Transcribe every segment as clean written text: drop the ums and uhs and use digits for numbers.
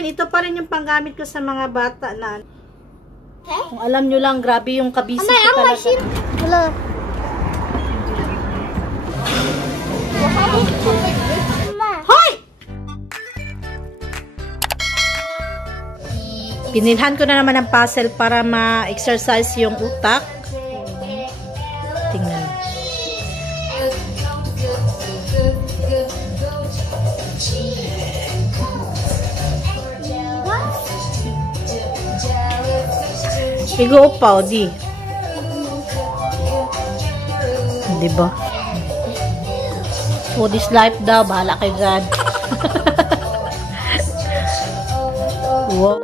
rin, ito pa rin yung panggamit ko sa mga bata na. Kung alam nyo lang, grabe yung kabisi ko talaga. Wala. Hoy! Pinilhan ko na naman ang puzzle para ma-exercise yung utak. Tingnan. Igo-upaw, di. Diba? For this life daw, bahala kayo dyan. Wow.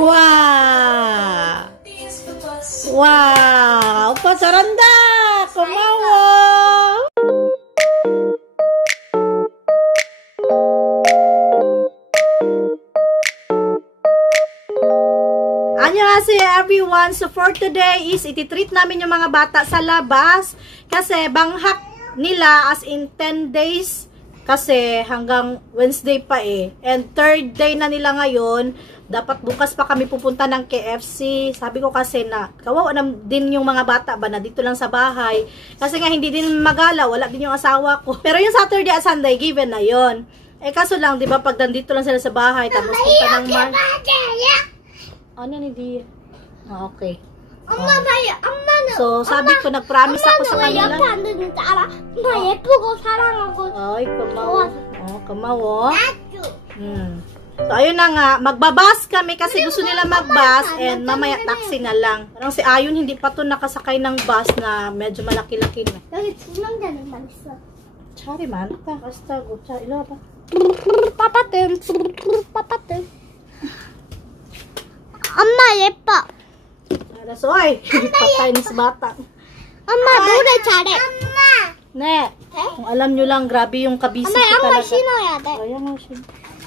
Wow! Wow! Pasaranda! Kumawa! Annyeonghaseyo everyone! So for today is ititreat namin yung mga bata sa labas kasi banghak nila as in 10 days kasi hanggang Wednesday pa eh. And third day na nila ngayon. Dapat bukas pa kami pupunta ng KFC. Sabi ko kasi na kawawa na din yung mga bata ba na dito lang sa bahay. Kasi nga hindi din magala, wala din yung asawa ko. Pero yung Saturday at Sunday, given na yon. Eh kaso lang, di ba, pag nandito lang sila sa bahay, tapos punta ng ano ni Dia? Okay. So, sabi ko, nag-promise ako sa kanila. Ay, kamawa. Oh, kamawa. So, ayun na nga, magbabas kami kasi gusto nila magbus and mamaya taxi na lang. Parang si Ayun hindi pa to nakasakay ng bus na medyo malaki-laki na. Chari man, kasta go, chari ilo ba? Papatin. 엄마 예뻐. Alright, oy, patay ni sa bata. 엄마 노래 잘해. 엄마. Ne, kung alam nyo lang, grabe yung kabisi ko talaga. 엄마 양말 신어야 돼. Ayan mo siya.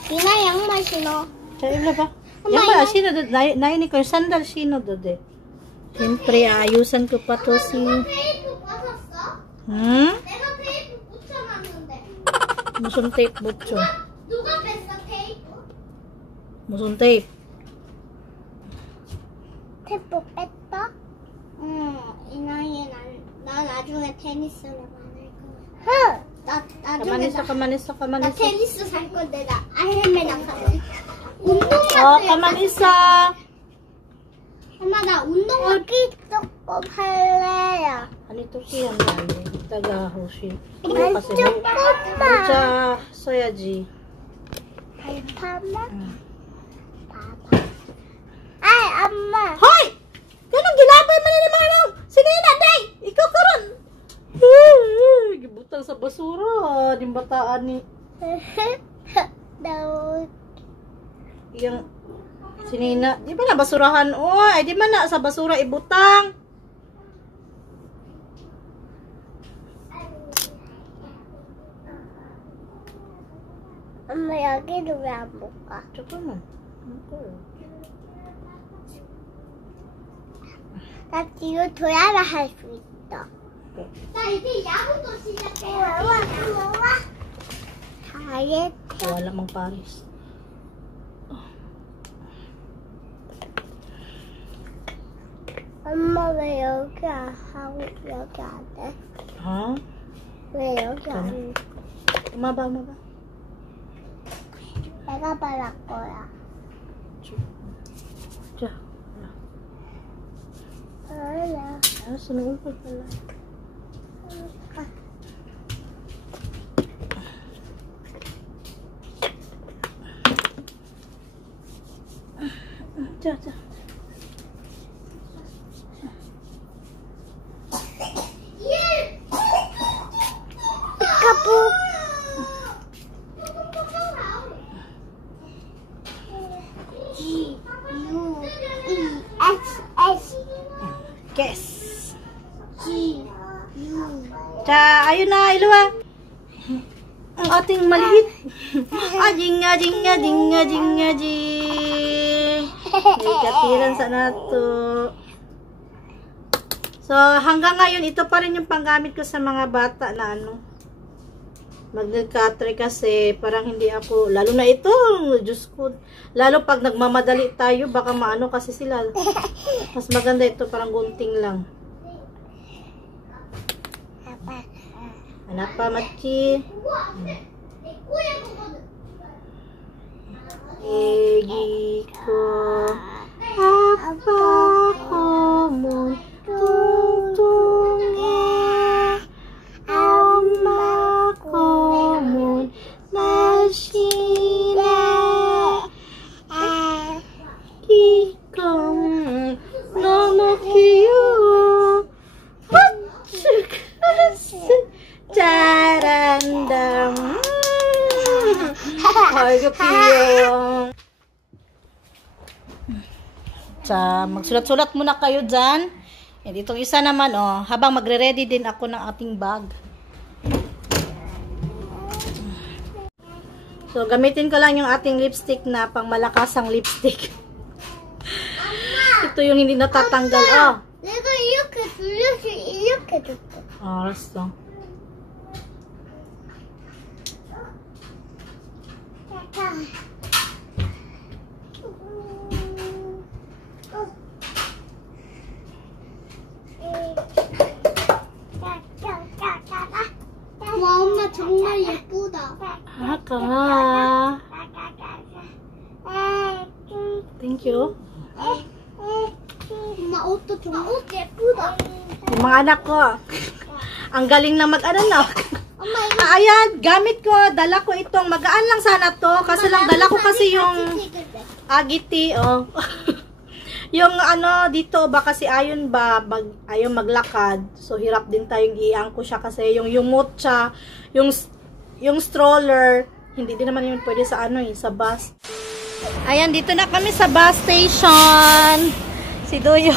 미나 양말 신어. Chari ilo ba? Yan ba, sino doon? Nainig ko yung sandal, sino doon eh? Siyempre, ayusan ko pa to si... 테이프 벗었어? 내가 테이프 붙여놨는데. Musun tape, butso. 누가 뺐어 테이프? Musun tape. 테이프 뺐어? 응. 이 나이에 나 나중에 테니스를 만들 거야. 나중에 Kamanisa. 나 테니스 살 건데 나 아이언맨 할래. 운동화. Kamanisa. 엄마 나 운동화 조금 할래요. Ano ito siya? Taga-hoshi. 조금만. Sa soyaji. 알파만. 봐봐. 아이 엄마. Hoy! Ganun, gilabay man ni mga nang. Sige na, day! Ikaw karon. Gibutang sa basura. Yung bataan ni... No. Yung... Sinina. Di ba na basurahan? Oy, di ba na sa basura ibutang? 엄마 여기는 왜 안 못 가? 잠깐만. 나 지금 도야를 할 수 있어. 나 이제 야구도 시작해. 잘했어. Wala mang Paris. 엄마 왜 여기 안 하고 여기 안 해? Ha? 왜 여기 안 해? Umaba. 내가 말할 거야. Diya. 알아. Sunod ko pala. Diya. Yes. Ayun na, Ilwa. Ang ating maliit. Ajing. May katiran sa nato. So, hanggang ngayon, ito pa rin yung panggamit ko sa mga bata na magnail cutter kasi parang hindi ako, lalo na ito, Diyos ko, lalo pag nagmamadali tayo, baka maano kasi sila. Mas maganda ito, parang gunting lang. Ano pa, Machi? Egi ko apa ko muntungnya ama ko mun nasina ikong nomokiyo carandam. Ay, kapiyong. Magsulat-sulat muna kayo dyan. And itong isa naman, habang magre-ready din ako ng ating bag. So, gamitin ko lang yung ating lipstick na pang malakasang lipstick. Ito yung hindi natatanggal. 내가 이렇게 줬어. 알았어. 와, 엄마 정말 예쁘다. 아까. Thank you. 엄마 옷도 정말 예쁘다. Yung mga anak ko, ang galing na ayan, gamit ko, dala ko itong, magaan lang sana to, kasi lang dala ko kasi yung agiti, yung dito, baka si Ayon ayaw maglakad, so hirap din tayong iangko siya kasi yung mutya, yung stroller, hindi din naman yun pwede sa sa bus. Ayan, dito na kami sa bus station. Si Duyon.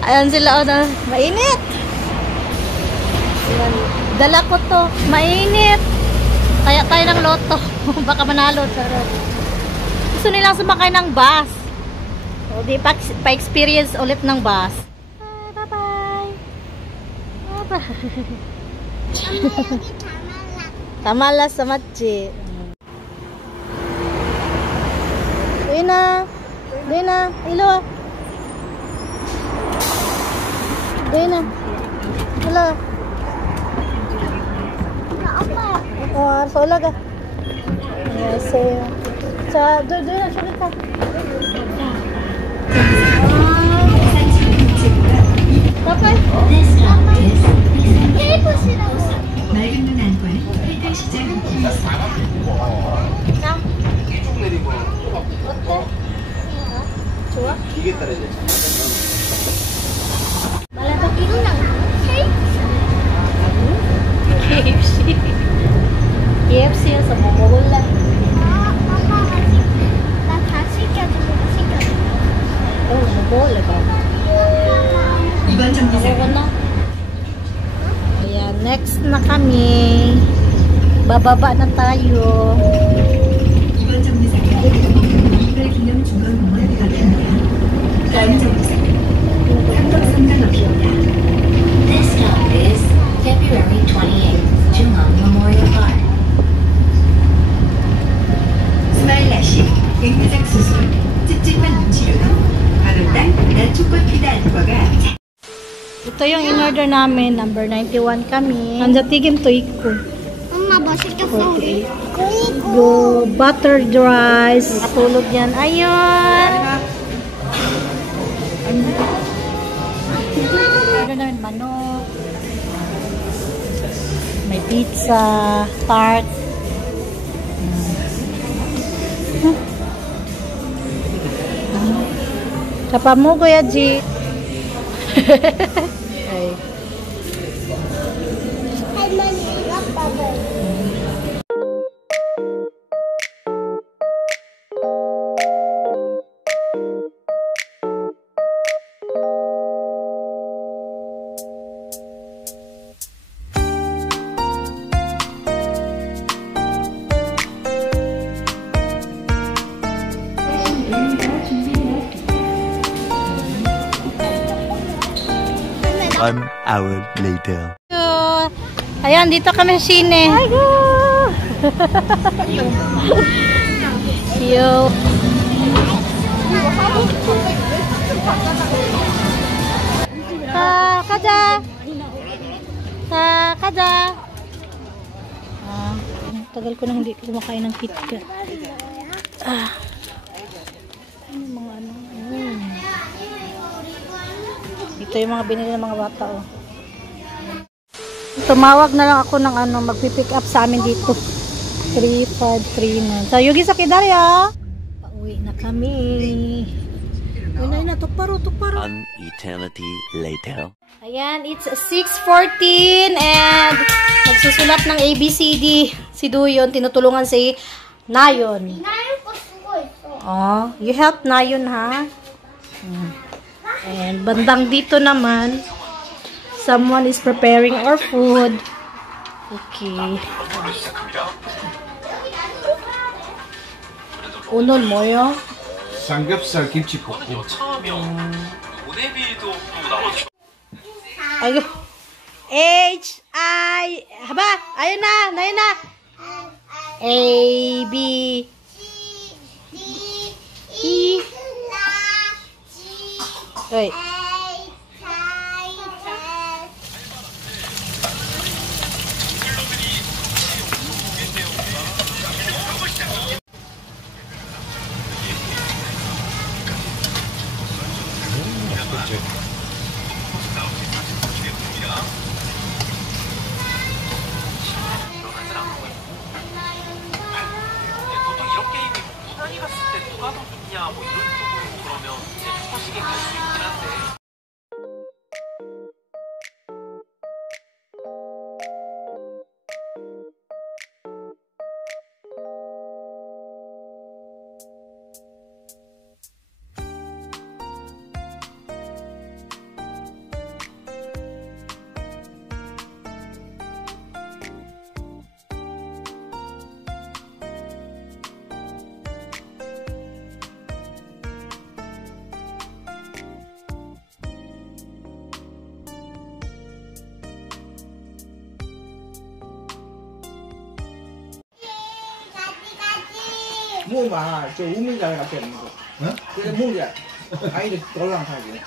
Ayan sila, mainit. Ayan. Dala ko to. Mainit. Kaya tayo ng loto. Baka manalo. Gusto nilang sumakay ng bus. So, di pa-experience ulit ng bus. Bye-bye. Bye-bye. Tamala sa Machi. Dina. Ilo. Dina. Hello. Sola ka. Doon na sulit ka. Bye-bye. 맑은 눈 안과 활동 시작입니다. 어때? 좋아? 기계 따라 이제 말해봐, 이거랑 KFC. KFC에서 뭐 먹을래? 나다 시켜줘. 뭐 먹을래 봐. 이번 정류장은 Ano? Ayan, next na kami. Bababa na tayo. 이번 정류장은 이별기념중앙공원 앞입니다. 다음 정류장은 삼덕성장역입니다. This stop is February 28th, Jungong Memorial Park. 스마일라식, 앵무장 수술, 찝찝한 눈치료는 바로딱 난초꽃 피다 안과가 Ito yung in-order namin. Number 91 kami. Nandiyatigin to iko. 엄마 뭐 시켰어? 48. Go butter rice. Natulog yan. Ayun. Order namin manok. May pizza. Tart. Kapamu Kuya G. Ay. 할머니가 밥을. 1 hour later. Ayan, dito kami sa sine. Yo. 가자. 가자. Tagal ko na hindi kumakain ng KitKat. Ano mga ano? Ito yung mga binili ng mga bata, oh. Tumawag na lang ako ng ano, magpipick up sa amin dito. 3539. So, Yugi sa Kidarya. Pauwi na kami. Una na, tukparo. An eternity later. Ayan, it's 6:14 and nagsusulat ng ABCD si Duyon, tinutulungan si Nayon. Oh, you help Nayon, ha? And bandang dito naman, someone is preparing our food. Okay. 오늘 뭐요? 삼겹살 김치 볶음. Ayo. H-I. Haba, ayun na. A, B, E. Wait. 보통 이런 게임이 무난히 갔을 때 누가 더 좋냐 뭐 이런 쪽으로 그러면 이제 초식에 갈 수 있긴 한데 mua mà 저 우물가에 갔다 오는 거. 어? 그래 물이야. 아이들 돌아가게.